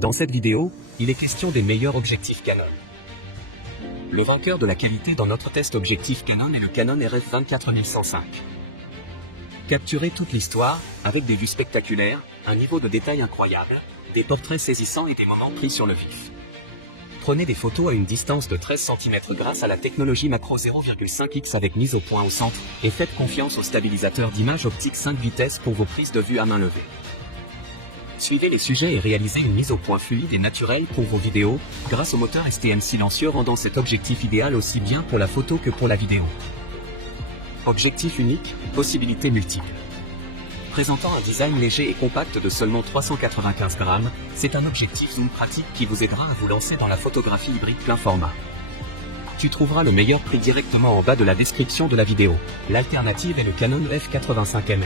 Dans cette vidéo, il est question des meilleurs objectifs Canon. Le vainqueur de la qualité dans notre test objectif Canon est le Canon RF 24105. Capturez toute l'histoire, avec des vues spectaculaires, un niveau de détail incroyable, des portraits saisissants et des moments pris sur le vif. Prenez des photos à une distance de 13 cm grâce à la technologie macro 0,5x avec mise au point au centre, et faites confiance au stabilisateur d'image optique 5 vitesses pour vos prises de vue à main levée. Suivez les sujets et réalisez une mise au point fluide et naturelle pour vos vidéos, grâce au moteur STM silencieux rendant cet objectif idéal aussi bien pour la photo que pour la vidéo. Objectif unique, possibilités multiples. Présentant un design léger et compact de seulement 395 grammes, c'est un objectif zoom pratique qui vous aidera à vous lancer dans la photographie hybride plein format. Tu trouveras le meilleur prix directement en bas de la description de la vidéo. L'alternative est le Canon F85mm.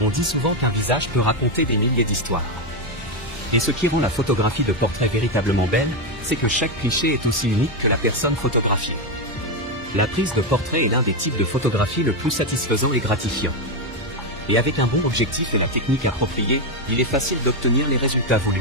On dit souvent qu'un visage peut raconter des milliers d'histoires. Et ce qui rend la photographie de portrait véritablement belle, c'est que chaque cliché est aussi unique que la personne photographiée. La prise de portrait est l'un des types de photographie le plus satisfaisant et gratifiant. Et avec un bon objectif et la technique appropriée, il est facile d'obtenir les résultats voulus.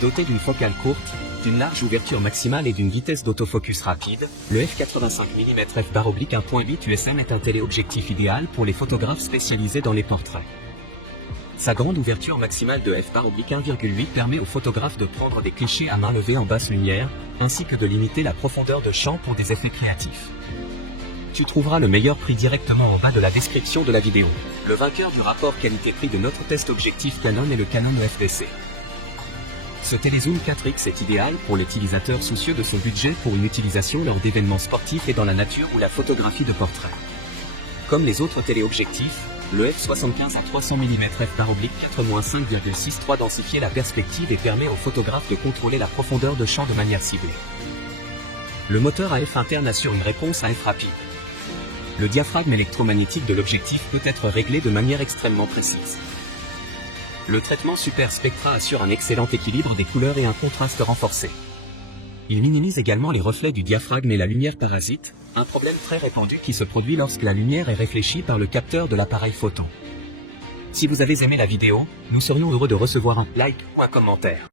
Doté d'une focale courte, d'une large ouverture maximale et d'une vitesse d'autofocus rapide, le f85mm f/1.8 USM est un téléobjectif idéal pour les photographes spécialisés dans les portraits. Sa grande ouverture maximale de f/1.8 permet aux photographes de prendre des clichés à main levée en basse lumière, ainsi que de limiter la profondeur de champ pour des effets créatifs. Tu trouveras le meilleur prix directement en bas de la description de la vidéo. Le vainqueur du rapport qualité-prix de notre test objectif Canon est le Canon FDC. Ce télézoom 4X est idéal pour l'utilisateur soucieux de son budget pour une utilisation lors d'événements sportifs et dans la nature ou la photographie de portrait. Comme les autres téléobjectifs, le f75 à 300 mm f/4-5,63 densifie la perspective et permet aux photographes de contrôler la profondeur de champ de manière ciblée. Le moteur AF interne assure une réponse AF rapide. Le diaphragme électromagnétique de l'objectif peut être réglé de manière extrêmement précise. Le traitement Super Spectra assure un excellent équilibre des couleurs et un contraste renforcé. Il minimise également les reflets du diaphragme et la lumière parasite, un problème très répandu qui se produit lorsque la lumière est réfléchie par le capteur de l'appareil photo. Si vous avez aimé la vidéo, nous serions heureux de recevoir un like ou un commentaire.